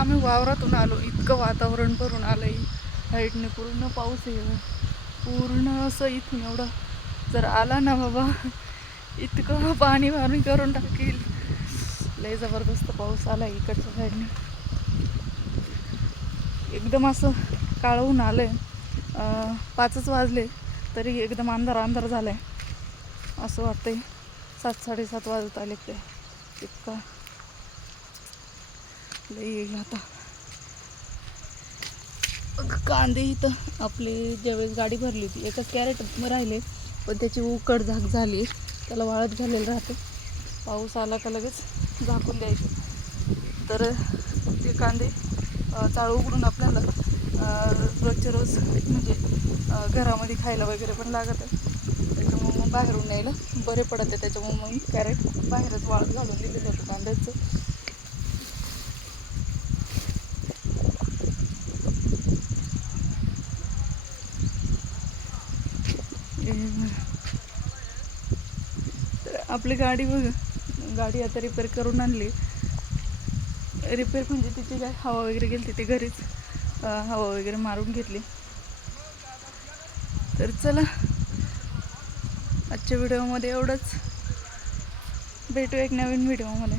आम्ही वावरातून आलो, इतकं वातावरण भरून आलंय साईडने, पूर्ण पाऊस आहे पूर्ण असं. इथून एवढं जर आला ना बाबा, इतकं पाणी पाणी करून टाकील. लय जबरदस्त पाऊस आला इकडच्या साईडने, एकदम असं काळवून आलंय. 5च वाजले तरी एकदम अंधार अंधार झालाय, असं वाटतंय 7-7:30 वाजत आले ते. इतका लय येईल आता. कांदे इथं आपले ज्यावेळेस गाडी भरली होती, एकच कॅरेट राहिले, पण त्याची उकड झाक झाली, त्याला वाळत घालेलं राहते. पाऊस आला का लगेच झाकून द्यायचे, तर ते कांदे चाळू उघडून आपल्याला रोजच्या रोज म्हणजे घरामध्ये खायला वगैरे पण लागत आहे. त्याच्यामुळे मग बाहेरून न्यायला बरे पडत आहे. त्याच्यामुळे मग कॅरेट बाहेरच वाळत घालून दिलेलं होतं कांद्याचं. तर आपली गाडी बघ, गाडी आता रिपेअर करून आणली. रिपेअर म्हणजे तिची काय हवा वगैरे गेली, ती घरीच हवा वगैरे मारून घेतली. तर चला, आजच्या व्हिडिओमध्ये एवढंच. भेटू एक नवीन व्हिडिओमध्ये.